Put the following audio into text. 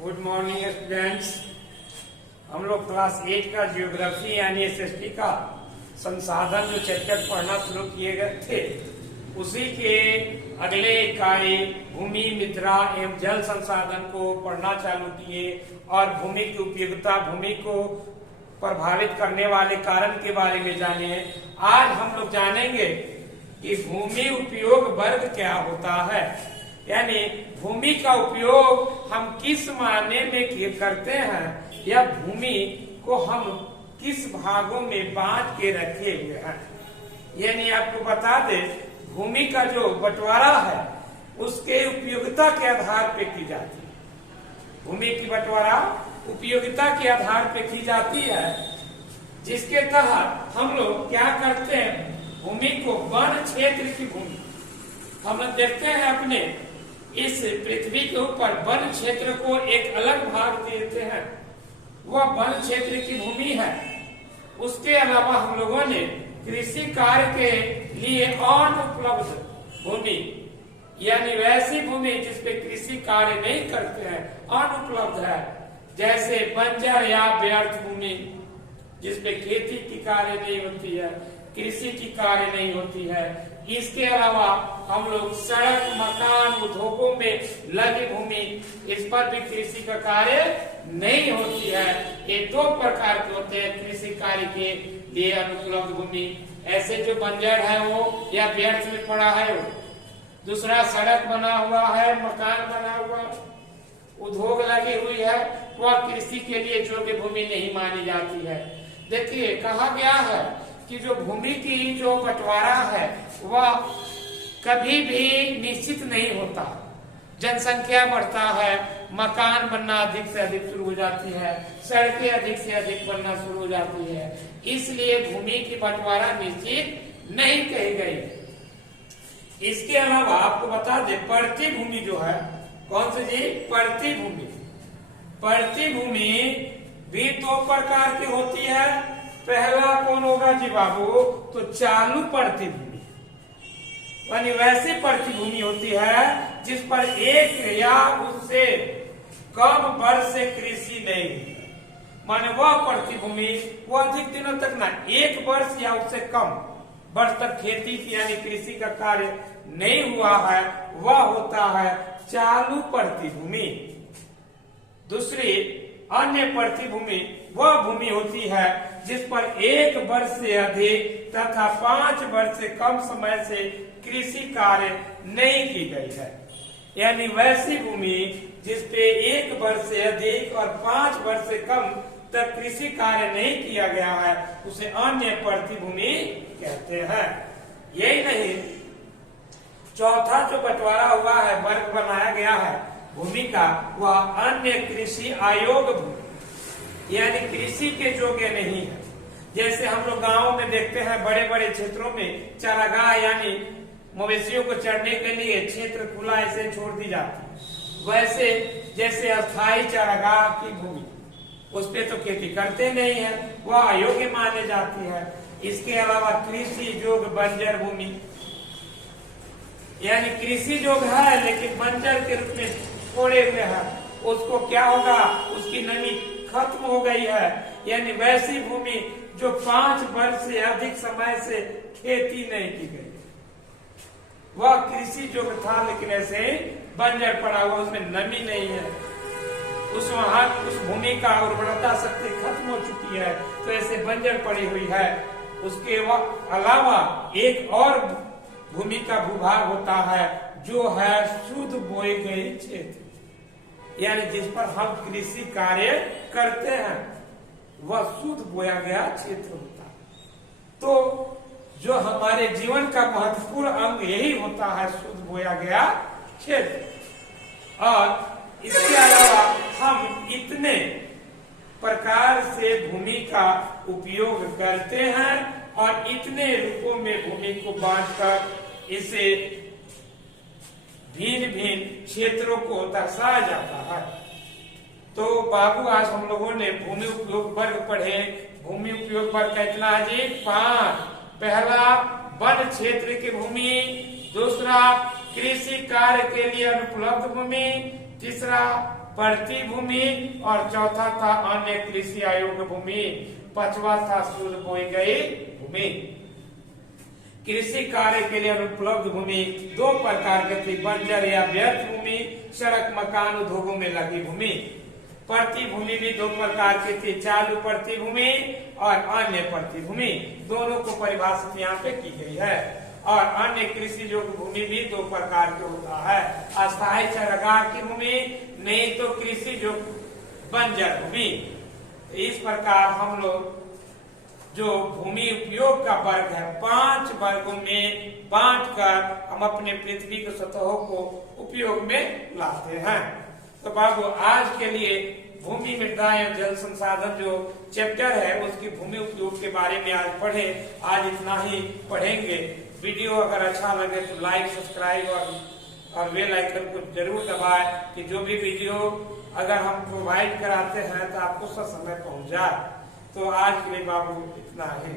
Good morning students. हम लोग class 8 का जियोग्राफी यानी एसएसटी का संसाधन जो चैप्टर पढ़ना शुरू किए गए थे, उसी के अगले इकाई भूमि, मृदा एवं जल संसाधन को पढ़ना चालू किए और भूमि की उपयोगिता, भूमि को प्रभावित करने वाले कारण के बारे में जाने। आज हम लोग जानेंगे कि भूमि उपयोग वर्ग क्या होता है, यानी भूमि का उपयोग हम किस मायने में करते हैं या भूमि को हम किस भागों में बांट के रखे हुए हैं। यानी आपको बता दे, भूमि का जो बंटवारा है उसके उपयोगिता के आधार पे की जाती है। भूमि की बंटवारा उपयोगिता के आधार पे की जाती है, जिसके तहत हम लोग क्या करते हैं, भूमि को वन क्षेत्र की भूमि हम लोग देखते हैं अपने इस पृथ्वी के ऊपर वन क्षेत्र को एक अलग भाग देते हैं, वह वन क्षेत्र की भूमि है। उसके अलावा हम लोगों ने कृषि कार्य के लिए अनुपलब्ध भूमि, यानी वैसी भूमि जिसपे कृषि कार्य नहीं करते हैं, अनुपलब्ध है, जैसे बंजर या व्यर्थ भूमि जिसपे खेती की कार्य नहीं होती है, कृषि की कार्य नहीं होती है। इसके अलावा हम लोग सड़क, मकान, उद्योगों में लगी भूमि, इस पर भी कृषि का कार्य नहीं होती है। ये दो प्रकार के होते हैं कृषि कार्य के लिए अनुपलब्ध भूमि। ऐसे जो बंजर है वो या व्यर्थ में पड़ा है वो, दूसरा सड़क बना हुआ है, मकान बना हुआ, उद्योग लगी हुई है, वह कृषि के लिए योग्य भूमि नहीं मानी जाती है। देखिए, कहा गया है कि जो भूमि की जो बंटवारा है वह कभी भी निश्चित नहीं होता। जनसंख्या बढ़ता है, मकान बनना अधिक से अधिक शुरू हो जाती है, सड़कें अधिक से अधिक बनना शुरू हो जाती है, इसलिए भूमि की बंटवारा निश्चित नहीं कही गई। इसके अलावा आपको बता दे, पड़ती भूमि जो है, कौन सी जी, पड़ती भूमि। पड़ती भूमि भी दो प्रकार की होती है। पहला कौन होगा जी बाबू, तो चालू पड़ती भूमि, यानी वैसी पड़ती भूमि होती है जिस पर एक या उससे कम वर्ष से कृषि नहीं हुई। माने वह पड़ती भूमि वो अधिक दिनों तक ना, एक वर्ष या उससे कम वर्ष तक खेती की यानी कृषि का कार्य नहीं हुआ है, वह होता है चालू पड़ती भूमि। दूसरी अन्य पड़ती भूमि वह भूमि होती है जिस पर एक वर्ष से अधिक तथा 5 वर्ष से कम समय से कृषि कार्य नहीं की गई है। यानी वैसी भूमि जिसपे एक वर्ष से अधिक और 5 वर्ष से कम तक कृषि कार्य नहीं किया गया है, उसे अन्य पड़ती भूमि कहते हैं। यही नहीं, चौथा जो बंटवारा हुआ है, वर्ग बनाया गया है भूमि का, वह अन्य कृषि आयोग भूमि, यानी कृषि के योग्य नहीं है। जैसे हम लोग गाँव में देखते हैं, बड़े बड़े क्षेत्रों में चारागाह यानी मवेशियों को चढ़ने के लिए क्षेत्र खुला ऐसे छोड़ दी जाती है, वैसे जैसे अस्थायी चारागाह की भूमि, उस पे तो खेती करते नहीं है, वह अयोग्य माने जाती है। इसके अलावा कृषि योग्य बंजर भूमि, यानी कृषि योग्य है लेकिन बंजर के रूप में छोड़े हुए है, उसको क्या होगा, उसकी नमी खत्म हो गई है। यानी वैसी भूमि जो 5 वर्ष से अधिक समय से खेती नहीं की गई, वह कृषि योग्य था लेकिन ऐसे बंजर पड़ा हुआ, उसमें नमी नहीं है, उस भूमि का उर्वरता शक्ति खत्म हो चुकी है, तो ऐसे बंजर पड़ी हुई है। उसके अलावा एक और भूमि का भूभाग होता है जो है शुद्ध बोई गई क्षेत्र, यानी जिस पर हम कृषि कार्य करते हैं, वह शुद्ध बोया गया क्षेत्र होता है। तो जो हमारे जीवन का महत्वपूर्ण अंग यही होता है, शुद्ध बोया गया क्षेत्र। और इसके अलावा हम इतने प्रकार से भूमि का उपयोग करते हैं और इतने रूपों में भूमि को बांटकर इसे भिन्न भिन्न क्षेत्रों को दर्शाया जाता है। तो बाबू, आज हम लोगों ने भूमि उपयोग वर्ग पढ़े। भूमि उपयोग वर्ग कितना है जी? 5। पहला वन क्षेत्र की भूमि, दूसरा कृषि कार्य के लिए अनुपलब्ध भूमि, तीसरा पड़ती भूमि और चौथा था अन्य कृषि अयोग्य भूमि, पांचवा था शुद्ध बोई गई भूमि। कृषि कार्य के लिए अनुपलब्ध भूमि दो प्रकार की थी, बंजर या व्यर्थ भूमि, सड़क मकान उद्योगों में लगी भूमि। पड़ती भूमि भी दो प्रकार की थी, चालू पड़ती भूमि और अन्य पड़ती भूमि, दोनों को परिभाषित यहाँ पे की गई है। और अन्य कृषि योग्य भूमि भी दो प्रकार के होता है, अस्थायी चारागाह की भूमि, नहीं तो कृषि योग्य बंजर भूमि। इस प्रकार हम लोग जो भूमि उपयोग का वर्ग है 5 वर्गों में बांटकर हम अपने पृथ्वी के सतहों को उपयोग में लाते हैं। तो बाबू आज के लिए भूमि मृदा एवं जल संसाधन जो चैप्टर है उसकी भूमि उपयोग के बारे में आज पढ़े। आज इतना ही पढ़ेंगे। वीडियो अगर अच्छा लगे तो लाइक, सब्सक्राइब और बेल आइकन को जरूर दबाएं कि जो भी वीडियो अगर हम प्रोवाइड कराते हैं तो आपको समय पहुंच जाए। तो आज के लिए बाबू इतना ही।